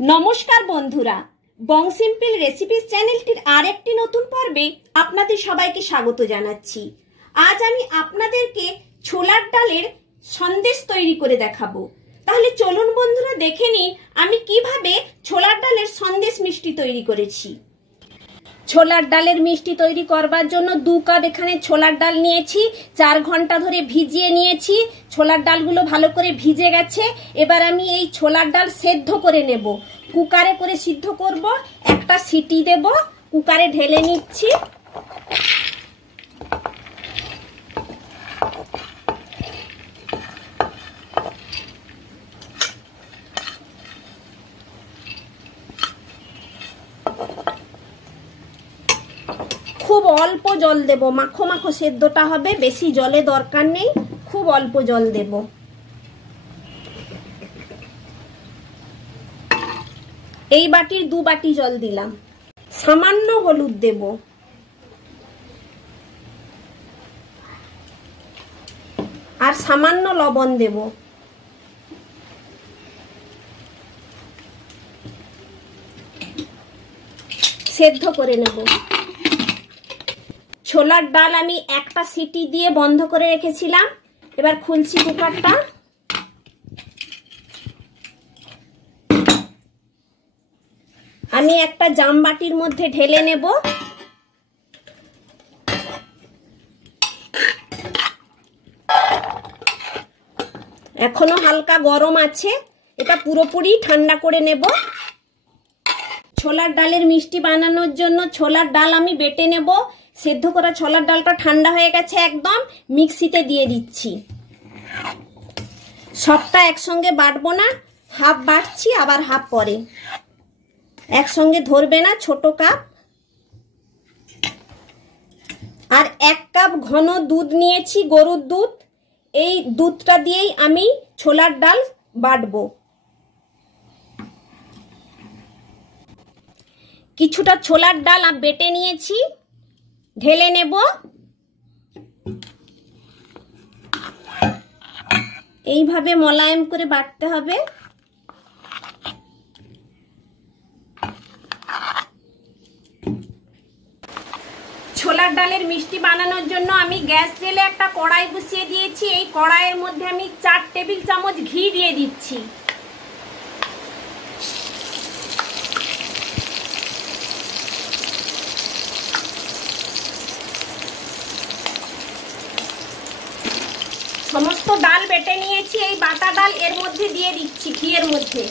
নমস্কার বন্ধুরা, বং simple recipes চ্যানেলটির আরেকটি নতুন পর্বে আপনাদের সবাইকে স্বাগত জানাচ্ছি। আজ আমি আপনাদেরকে ছোলার ডালের সন্দেশ তৈরি করে দেখাবো। তাহলে চলুন বন্ধুরা দেখে নিন আমি কিভাবে ছোলার ডালের সন্দেশ মিষ্টি তৈরি করেছি। ছোলার ডালের মিষ্টি তৈরি করবার জন্য 2 কাপ এখানে ছোলার ডাল নিয়েছি। 4 ঘন্টা ধরে ভিজিয়ে নিয়েছি। ছোলার ডালগুলো ভালো করে ভিজে গেছে। এবার আমি এই ছোলার ডাল সেদ্ধ করে নেব। কুকারে করে সিদ্ধ করব। একটা সিটি দেব। কুকারে ঢেলে নিচ্ছি। খুব অল্প জল দেব, মাখো মাখো সেদ্ধটা হবে, বেশি জলে দরকার নেই, খুব অল্প জল দেব। এই বাটির 2 বাটি জল দিলাম। সামান্য হলুদ দেব। আর সামান্য লবণ দেব। সেদ্ধ করে নেব। ছোলার ডাল আমি একটা সিটি দিয়ে বন্ধ করে রেখেছিলাম। এবার খুলছি কুকারটা। আমি একটা জাম বাটির মধ্যে ঢেলে নেব। এখনো হালকা গরম আছে, এটা পুরোপুরি ঠান্ডা করে নেব। ছোলার ডালের মিষ্টি বানানোর জন্য ছোলার ডাল আমি বেটে নেব। সেদ্ধ করা ছোলার ডালটা ঠান্ডা হয়ে গেছে একদম। মিক্সিতে দিয়ে দিচ্ছি। সবটা একসঙ্গে বাটবো না, হাফ বাটছি আবার হাফ পরে। একসঙ্গে ধরবে না, ছোট কাপ। আর 1 কাপ ঘন দুধ নিয়েছি, গরুর দুধ। এই দুধটা দিয়েই আমি ছোলার ডাল বাটবো। কিছুটা ছোলার ডাল বেটে নিয়েছি, ঢেলে নেব। এইভাবে মোলায়েম করে বাটতে হবে। ছোলার ডালের মিষ্টি বানানোর জন্য আমি গ্যাস জেলে একটা কড়াই বসিয়ে দিয়েছি। এই কড়াইয়ের মধ্যে আমি 4 টেবিল চামচ ঘি দিয়ে দিচ্ছি। সমস্ত ডাল বেটে নিয়েছি। এই বাটা ডাল এর মধ্যে দিয়ে দিচ্ছি, ঘিয়ের মধ্যে।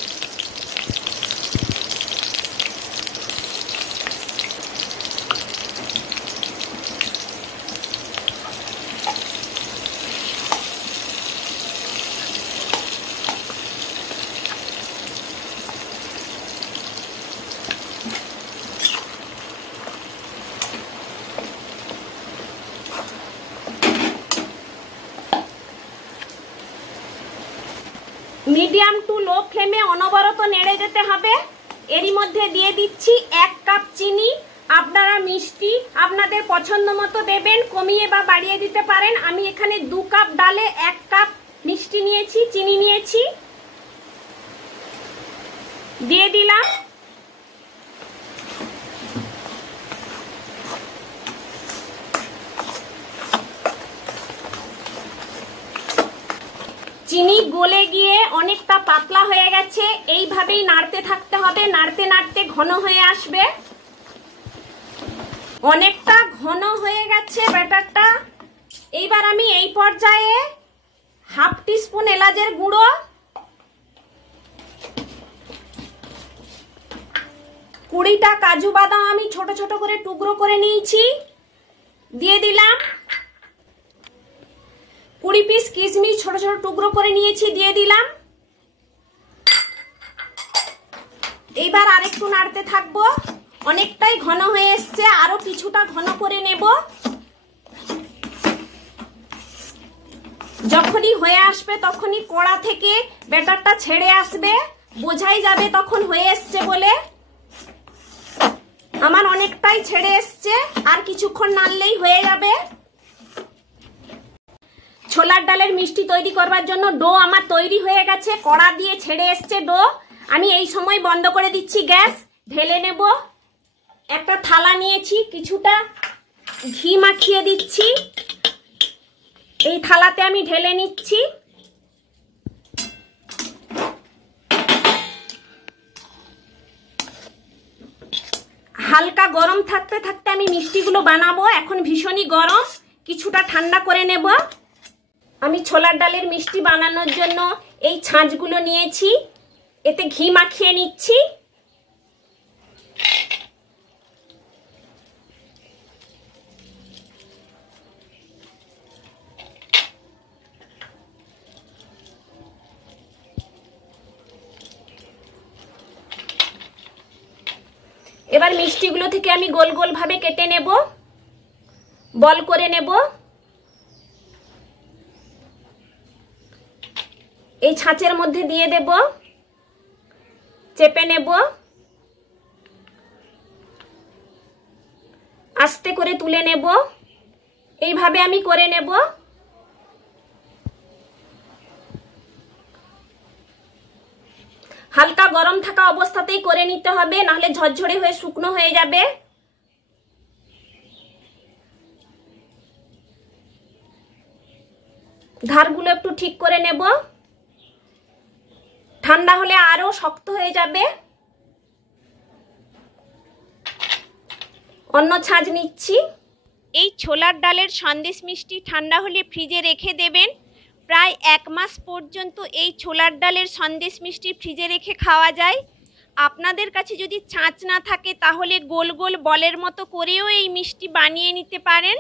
মিডিয়াম টু লো ফ্লেমে অনবরত নেড়ে যেতে হবে। এরই মধ্যে দিয়ে দিচ্ছি 1 কাপ চিনি। আপনারা মিষ্টি আপনাদের পছন্দ মতো দেবেন, কমিয়ে বা বাড়িয়ে দিতে পারেন। আমি এখানে 2 কাপ ডালে 1 কাপ মিষ্টি নিয়েছি, চিনি নিয়েছি। দিয়ে দিলাম। চিনি গলে গিয়ে অনেকটা পাতলা হয়ে গেছে। এইভাবেই নাড়তে থাকতে হবে। নাড়তে নাড়তে ঘন হয়ে আসবে। অনেকটা ঘন হয়ে গেছে ব্যাটারটা। এইবার আমি এই পর্যায়ে হাফ টিস্পুন এলাচের গুঁড়ো, 20টা কাজু বাদাম আমি ছোট ছোট করে টুকরো করে নিয়েছি, দিয়ে দিলাম। 20 পিস কিশমিশ ছোট ছোট টুকরো করে নিয়েছি, দিয়ে দিলাম। এইবার আরেকটু নাড়তে থাকবো। অনেকটাই ঘন হয়ে এসছে, আরো কিছুটা ঘন করে নেব। যখনই হয়ে আসবে তখনই কড়া থেকে ব্যাটারটা ছেড়ে আসবে, বোঝাই যাবে তখন হয়ে এসছে বলে। আমার অনেকটাই ছেড়ে এসছে, আর কিছুক্ষণ নাড়লেই হয়ে যাবে। ছোলার ডালের মিষ্টি তৈরি করবার জন্য ডো আমার তৈরি হয়ে গেছে। কড়া দিয়ে ছেড়ে এসছে ডো। আমি এই সময় বন্ধ করে দিচ্ছি গ্যাস। ঢেলে নেব। একটা থালা নিয়েছি, কিছুটা ঘি মাখিয়ে দিচ্ছি, এই থালাতে আমি ঢেলে নিচ্ছি। হালকা গরম থাকতে থাকতে আমি মিষ্টিগুলো বানাবো। এখন ভীষণই গরম, কিছুটা ঠান্ডা করে নেব। আমি ছোলার ডালের মিষ্টি বানানোর জন্য এই ছাঁচগুলো নিয়েছি, এতে ঘি মাখিয়ে নিচ্ছি। এবার মিষ্টিগুলো থেকে আমি গোল গোল ভাবে কেটে নেব, বল করে নেব। এই ছাঁচের মধ্যে দিয়ে দেব, চেপে নেব, আস্তে করে তুলে নেব। এইভাবে আমি করে নেব। হালকা গরম থাকা অবস্থাতেই করে নিতে হবে, নাহলে ঝরঝরে হয়ে শুকনো হয়ে যাবে। ধারগুলো একটু ঠিক করে নেব, ঠান্ডা হলে আরো শক্ত হয়ে যাবে। অন্য ছাঁচ নিচ্ছি। এই ছোলার ডালের সন্দেশ মিষ্টি ঠান্ডা হলে ফ্রিজে রেখে দেবেন। প্রায় 1 মাস পর্যন্ত এই ছোলার ডালের সন্দেশ মিষ্টি ফ্রিজে রেখে খাওয়া যায়। আপনাদের কাছে যদি ছাঁচ না থাকে তাহলে গোল গোল বলের মতো করেও এই মিষ্টি বানিয়ে নিতে পারেন।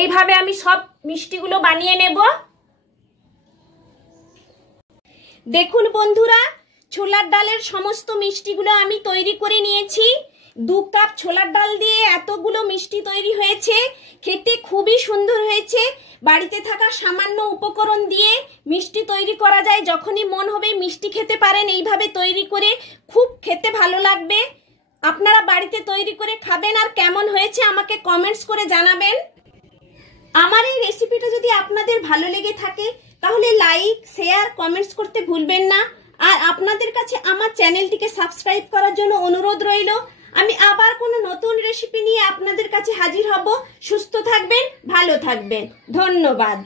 এইভাবে আমি সব মিষ্টিগুলো বানিয়ে নেব। দেখুন বন্ধুরা, ছোলার ডালের সমস্ত মিষ্টিগুলো আমি তৈরি করে নিয়েছি। 2 কাপ ছোলার ডাল দিয়ে এতগুলো মিষ্টি তৈরি হয়েছে। খেতে খুবই সুন্দর হয়েছে। বাড়িতে থাকা সামান্য উপকরণ দিয়ে মিষ্টি তৈরি করা যায়। যখনই মন হবে মিষ্টি খেতে পারেন এইভাবে তৈরি করে, খুব খেতে ভালো লাগবে। আপনারা বাড়িতে তৈরি করে খাবেন আর কেমন হয়েছে আমাকে কমেন্টস করে জানাবেন। আমার এই রেসিপিটা যদি আপনাদের ভালো লেগে থাকে তাহলে লাইক, শেয়ার, কমেন্টস করতে ভুলবেন না। আর আপনাদের কাছে আমার চ্যানেলটিকে সাবস্ক্রাইব করার জন্য অনুরোধ রইল। আমি আবার কোনো নতুন রেসিপি নিয়ে আপনাদের কাছে হাজির হব। সুস্থ থাকবেন, ভালো থাকবেন। ধন্যবাদ।